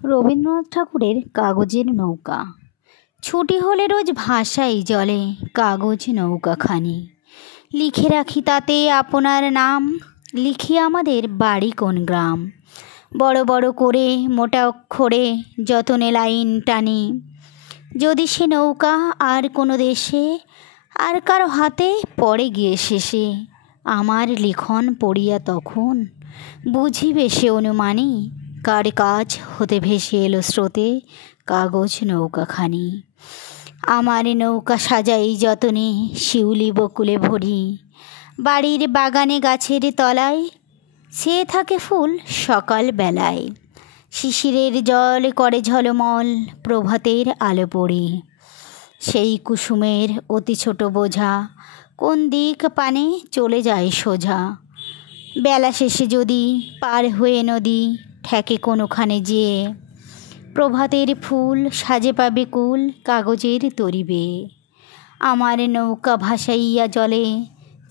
রবীন্দ্রনাথ ঠাকুরের কাগজের নৌকা। ছুটি হলে রোজ ভাসাই জলে কাগজ নৌকাখানি, লিখে রাখি তাতে আপনার নাম, লিখি আমাদের বাড়ি কোন গ্রাম। বড় বড় করে মোটা অক্ষরে যতনে লাইন টানি, যদি সে নৌকা আর কোনো দেশে আর কারো হাতে পড়ে গিয়ে শেষে, আমার লিখন পড়িয়া তখন বুঝিবে সে অনুমানী, কার কাজ হতে ভেসে এলো স্রোতে কাগজ নৌকাখানি। আমার নৌকা সাজাই যতনে শিউলি বকুলে ভরি, বাড়ির বাগানে গাছের তলায় সে থাকে ফুল সকাল বেলায়। শিশিরের জল করে ঝলমল প্রভাতের আলো পড়ে, সেই কুসুমের অতি ছোট বোঝা কোন দিক পানে চলে যায় সোজা। বেলা শেষে যদি পার হয়ে নদী ঠেকে কোনোখানে যেয়ে, প্রভাতের ফুল সাজে পাবে কুল কাগজের তরিবে। আমার নৌকা ভাসাইয়া জলে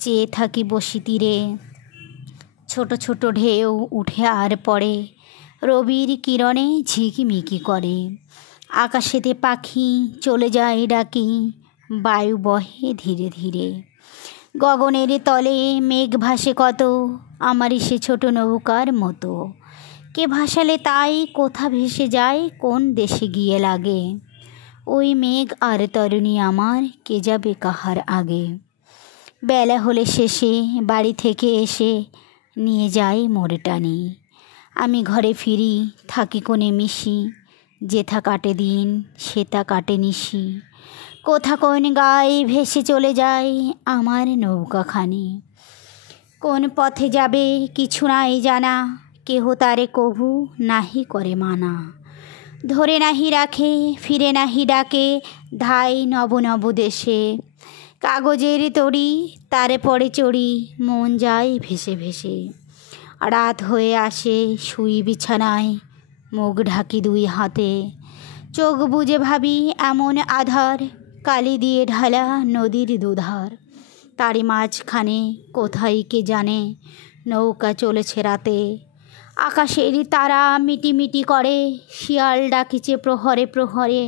চেয়ে থাকি বসি তীরে, ছোট ছোট ঢেউ উঠে আর পড়ে রবির কিরণে ঝিকিমিকি করে। আকাশেতে পাখি চলে যায় ডাকি, বায়ু বহে ধীরে ধীরে। গগনের তলে মেঘ ভাসে কত, আমারই সে ছোট নৌকার মতো। কে ভাসালে তাই কোথা ভেসে যায় কোন দেশে গিয়ে লাগে, ওই মেঘ আর তরুণী আমার কে যাবে কাহার আগে। বেলা হলে শেষে বাড়ি থেকে এসে নিয়ে যাই মোরে টানি, আমি ঘরে ফিরি থাকি কোণে মিশি, যেথা কাটে দিন সেথা কাটে নিশি। কোথা কোন গায়ে ভেসে চলে যায় আমার নৌকাখানি। কোন পথে যাবে কিছু নাই জানা, কেহ তারে কভু নাহি করে মানা। ধরে নাহি রাখে ফিরে নাহি ডাকে ধাই নব নব দেশে। কাগজের তরি তারে পড়ে চড়ি মন যায় ভেসে ভেসে। রাত হয়ে আসে শুই বিছানায় মুখ ঢাকি দুই হাতে, চোখ বুজে ভাবি এমন আধার কালি দিয়ে ঢালা নদীর দুধার। তারই মাঝখানে কোথায় কে জানে নৌকা চলেছে রাতে। আকাশের তারা মিটিমিটি করে শিয়াল ডাকিছে প্রহরে প্রহরে।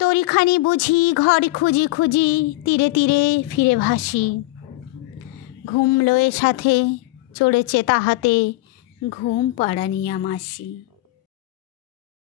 তরিখানি বুঝি ঘর খুঁজি খুঁজি তীরে তীরে ফিরে ভাসি। ঘুম লয়ে সাথে চড়েছে তাহাতে ঘুম পাড়ানিয়া মাসি।